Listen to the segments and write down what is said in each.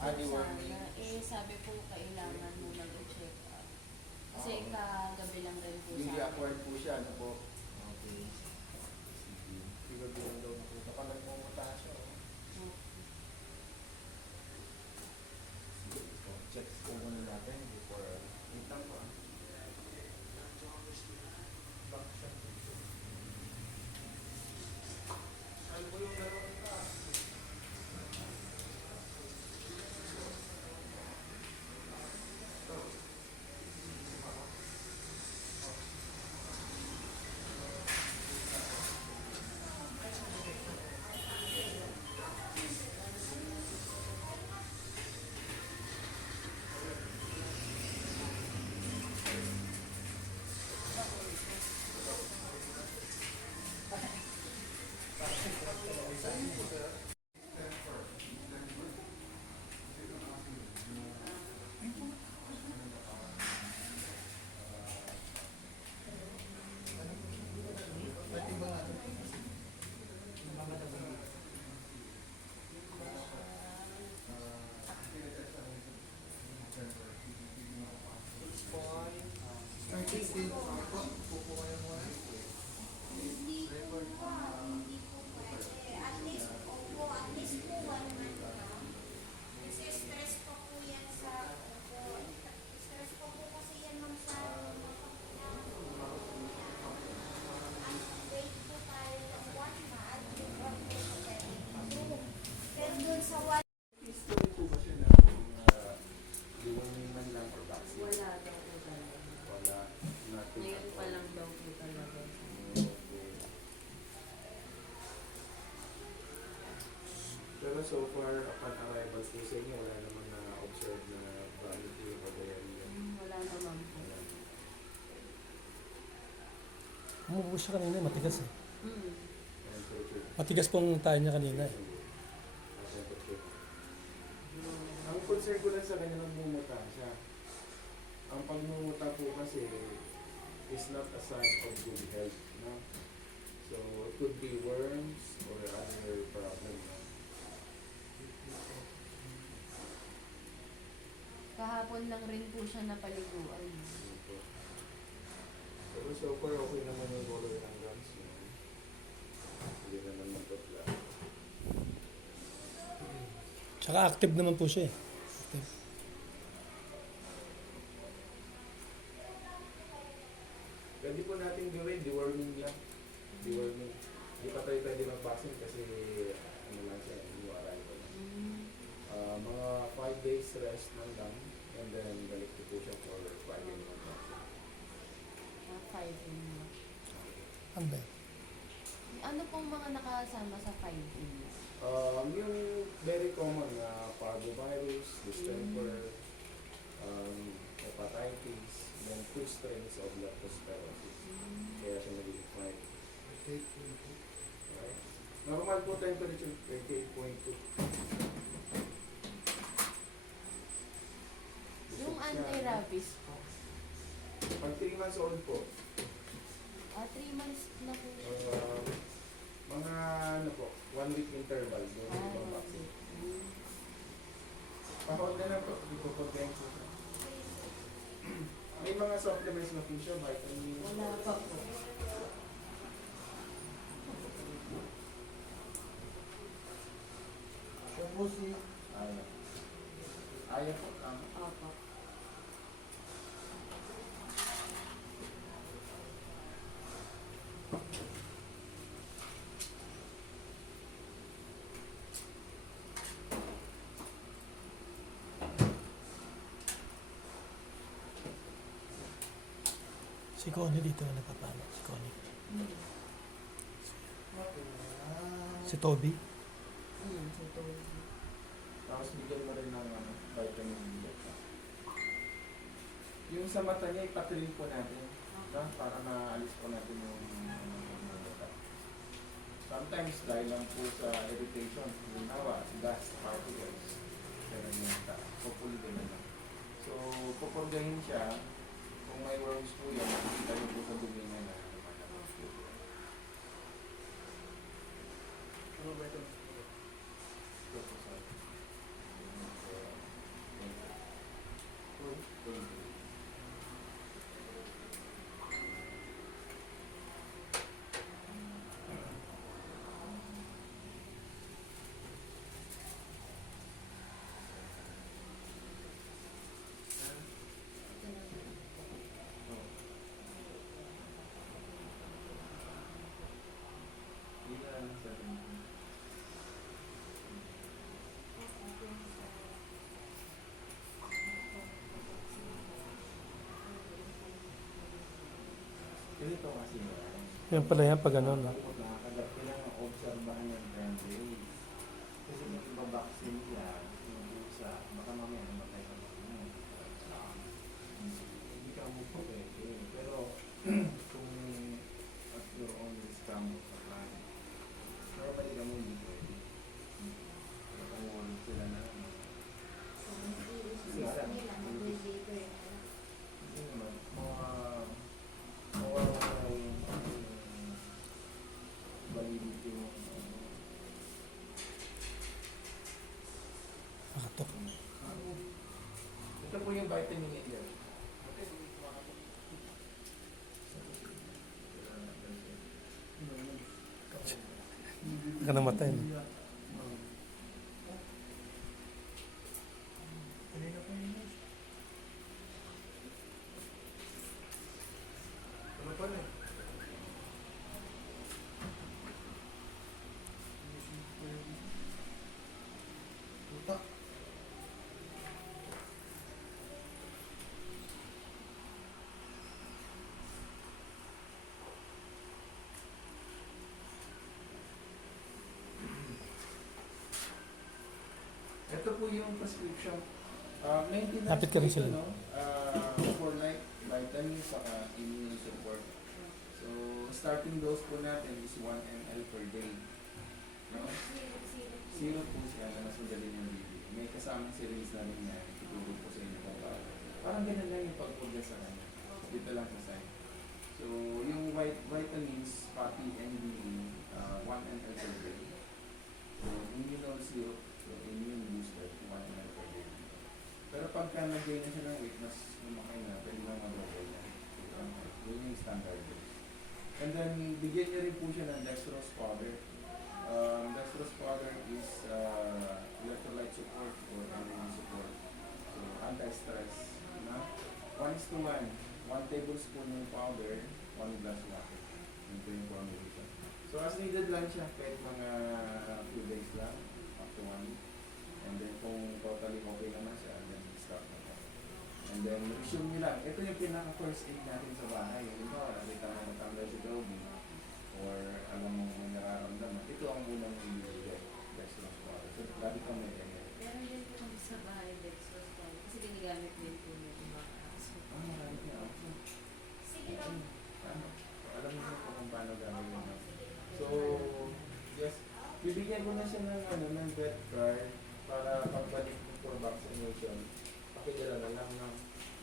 Ah, po deworming. sana. Sabi po kailangan mo mag-check up. Kasi Oo. kagabi lang rin po Newly sa acquired akin. po siya, ano po? Okay. Sige. Siguro din daw nakita pa nagmumuta siya. Oh. Okay. Sige, so, checks po muna natin before, wait lang po. Back siya. Ano po yung dalawang ka? Hindi po pa, hindi po pwede. At least, opo, at least po 1 month na. Kasi stress pa po yan sa, opo, stress pa po kasi yan ma'am sa mga pagkailangan po niya. At wait po tayo ng 1 month before po siya i-improve. Pero dun sa 1 History po ba siya na deworming man lang or vaccine? Wala daw po talaga. Wala. Nothing Ngayon at pa all. lang daw po talaga. Okay. Pero so far, upon arrival po sa inyo, wala naman na-observe na vomiting o diarrhea. Wala naman po. Umubo siya kanina, matigas eh. Mm. Temperature. Matigas pong tayo niya kanina eh. Temperature. Ang concern ko lang sa kanya nang bumuta siya. Ang pagmumuta po kasi is not a sign of good health. No? So, it could be worms or other problem. No? Kahapon lang rin po siya napaliguan. Yun po. Pero so far, okay naman yung color ng gums. No? Hindi naman magpapla. Tsaka active naman po siya eh. Active. Pwede po natin gawin, deworming lang. Deworming. Hindi pa tayo pwede mag-vaccine kasi ano lang siya, new arrival. Mga 5 days rest ng gum and then balik ko po siya for Friday ng vaccine. 5 in. Ano ba? Ano pong mga nakasama sa 5 in? Yung very common na parvovirus, distemper, hepatitis, then 2 strains of leptospirosis. Kaya siya naging 5. Right? Normal po temperature, 38.2. Yung anti-rabies po. Pag 3 months old po, 3 months na po siya. mga ano po, 1 week interval doon yung ibang vaccine. Pahod na lang po, hindi po pag-bank po siya. May mga supplements na po siya, vitamin. Wala pa po. Siya po si... Ayaw. Ayaw po, tama. Opo. Si Connie dito na napapalo. Si Connie. Si Toby. Ito. Tapos bigyan mo rin ng vitamin D. Yung sa mata niya, ipatrin po natin. No? Para maalis po natin yung mata. Sometimes dahil lang po sa irritation, halimbawa, dust particles. Pero yung mata, pupulgin na lang. So, pupurgahin siya. Kung may worms po yan, makikita niyo po sa dumi niya na lumalabas po. Ano ba ito? Ito po sa Yan pala yan pag ano, no? Nakakagat ko lang ang obserbahan ng 10 days. Kasi kung ibabaksin yan, yung pusa, baka mamaya namatay ka mo. Hindi ka mo po pwede. Pero kung at your own risk ka mo sa plan, normally ka mo hindi pwede. Nakangulog sila na ano. Kung hindi i-assist nila, mag-deliver na lang. Hindi naman, mawawala yung validity mo. Makatok. Ito po yung vitamin A yan. Baka namatay, no? Ano pa na? Ito po yung prescription. Maintenance Lapit ka rin dito, sila. no? For like vitamins saka immune support. So, starting dose po natin is 1 ml per day. No? Zero po siya na mas madali yung baby. May kasamang syringe na rin yan. Itutulog po sa inyo kung paano. Parang ganun lang yung pagpulga sa kanya. Dito lang sa sign. So, yung vitamins, pati NB, 1 ml per day. So, immuno zero, so immune booster, 1 ml per day. Pero pagka nag-gain na siya ng weight, mas lumakay na, pwede lang mag-double na. Yun yung standard dose. And then, bigyan niyo rin po siya ng dextrose powder. Dextrose powder is electrolyte support or immune support. So, anti-stress. Na? 1:1. 1 tablespoon ng powder, 1 glass water. Ito yung formulation. So, as needed lang siya, kahit mga few days lang, up to 1 week. And then, kung totally okay naman siya, then start na po. And then, resume nyo lang. Ito yung pinaka-first aid natin sa bahay. Ito, nakita mo matanggal si Dobby, or alam mo may nararamdaman. Ito ang unang ibibigay. Dextrose powder. So, lagi ka may ganyan. Meron din po kami sa bahay, dextrose powder. Kasi ginagamit din po niya yung mga aso. Marami niya ako. Sige lang. Ano? Alam mo kung paano gagawin mo. So, yes, bibigyan ko na siya ng, ng vet card para pagbalik ko for vaccination. Pakidala na lang ng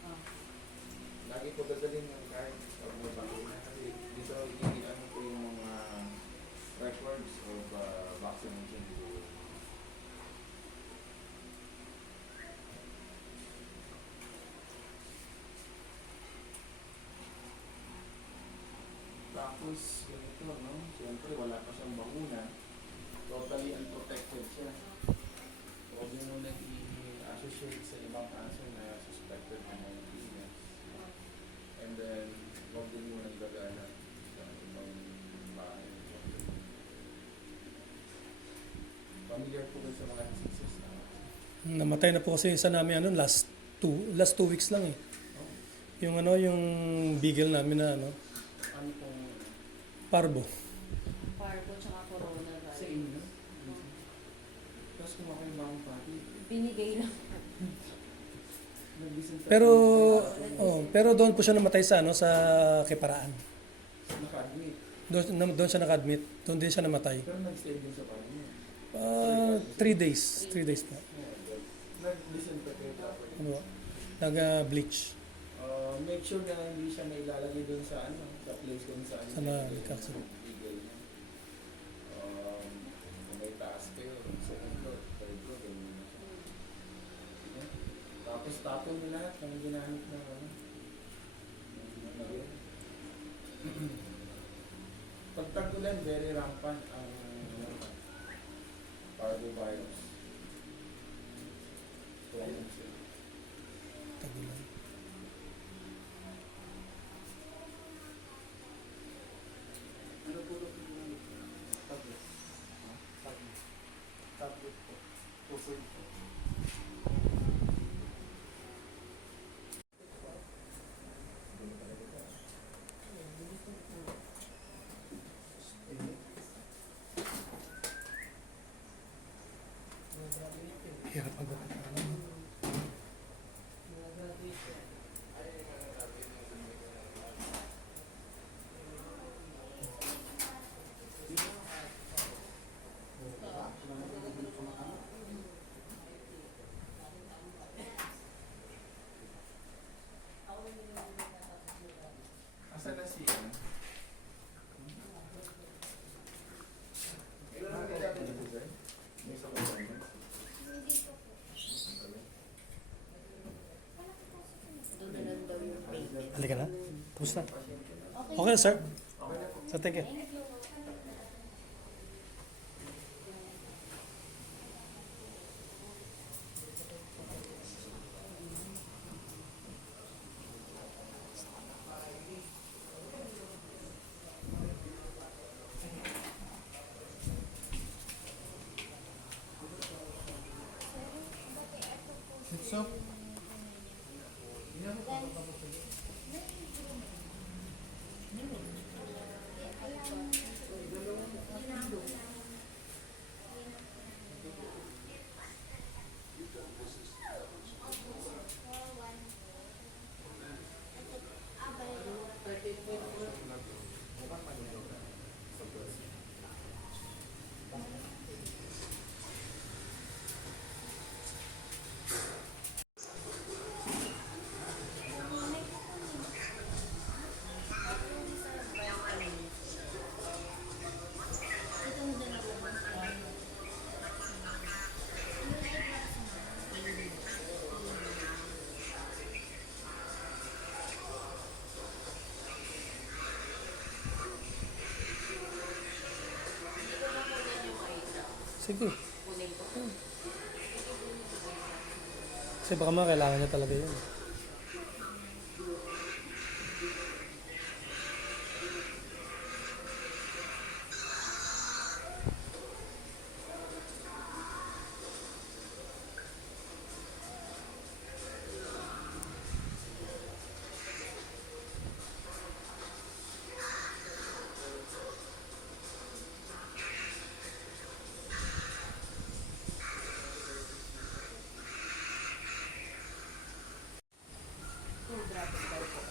Oh. lagi ko dadalhin yung card pag may bakuna. Kasi dito, ano ko yung mga records of vaccination. Tapos, ganito, no? Siyempre, wala pa siyang bakuna. Totally unprotected siya. Huwag mo muna i-associate sa ibang cancer na suspected na may illness. And then, huwag din mo nagdagala sa ibang bahay. Familiar po kayo sa mga diseases na Namatay na po kasi isa namin last 2 weeks lang eh. Yung yung beagle namin na ano pong parbo. Parvo tsaka corona sa virus. inyo. Tapos kung ako yung mga pati, Binigay lang. nag-disinfect. Pero doon po siya namatay sa sa Kiparaan. Naka-admit. Doon siya naka-admit. Doon din siya namatay. Pero nag-stay din sa parang 3 days. 3 days na. Nag-disinfect kayo tapos. Ano ba? Nag-bleach. Make sure na hindi siya nailalagay doon sa sa place kung saan Sa nagkakasal. legal niya. Kung may taas kayo, second floor, third floor, ganyan na siya. Sige. Tapos tapon niyo lahat ng ginamit na Pag tag-ulan, very rampant ang parvovirus. Common siya. Tagulan. Ano po ito? Tablet. Tablet po. Puffered po. Hirap magupit. Asan na siya? Bakit dati dito, sir? May isa pa ba yun? Hindi ko po. Doon na lang daw yung payment. Halika na. Tapos na. Okay. Okay na, sir. Okay na po. So, thank you. Thank you. So, Sige. Kunin ko. Kasi baka mga kailangan niya talaga yun. Two drops daw po.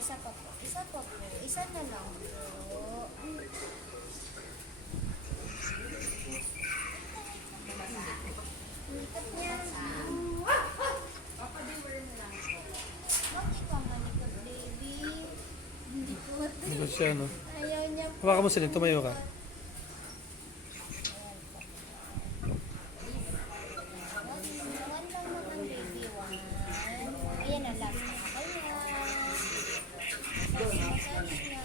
Isa pa po. Isa pa po. Isa na lang po. Ikot niya. Papadiworm lang po. Bakit ka manikot, baby? Hindi ko Ano siya, no? Ayaw niya po. Hawakan mo sila, tumayo ka. One lang naman, baby. One. Ayan na, last na kaya. Massage niya.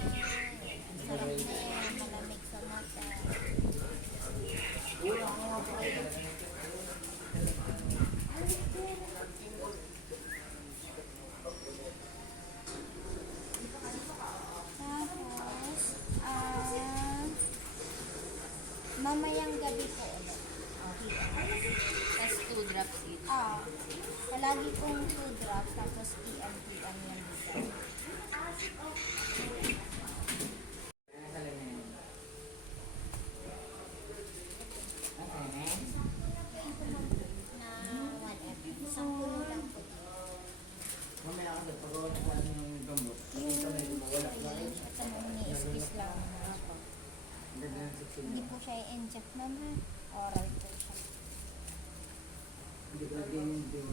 Sarap na yan. Malamig sa mata. Tapos, mamayang gabi po ulit. Tapos two drops each. Palagi pong 2 drops, tapos PM yan dito. Oral po siya. Hindi ko din yung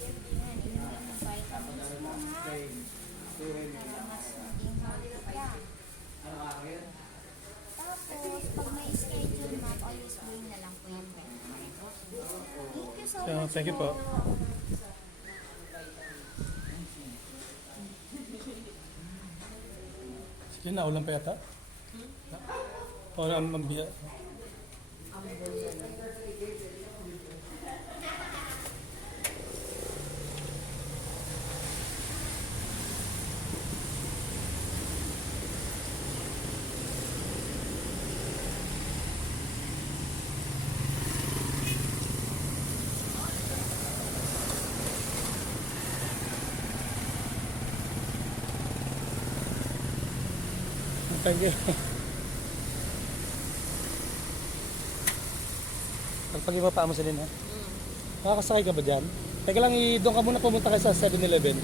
Yan, inumin ng vitamins mo ha. Para mas maging healthy ka. Tapos, pag may schedule ma'am, always bring na lang po yung breakfast. Thank you so So, much thank you po. Sige na, ulam pa yata? O, ang biya. Thank you. Pagpag-iba pa mo sila na. Makakasakay ka ba dyan? Teka lang, doon ka muna pumunta kayo sa 7-Eleven.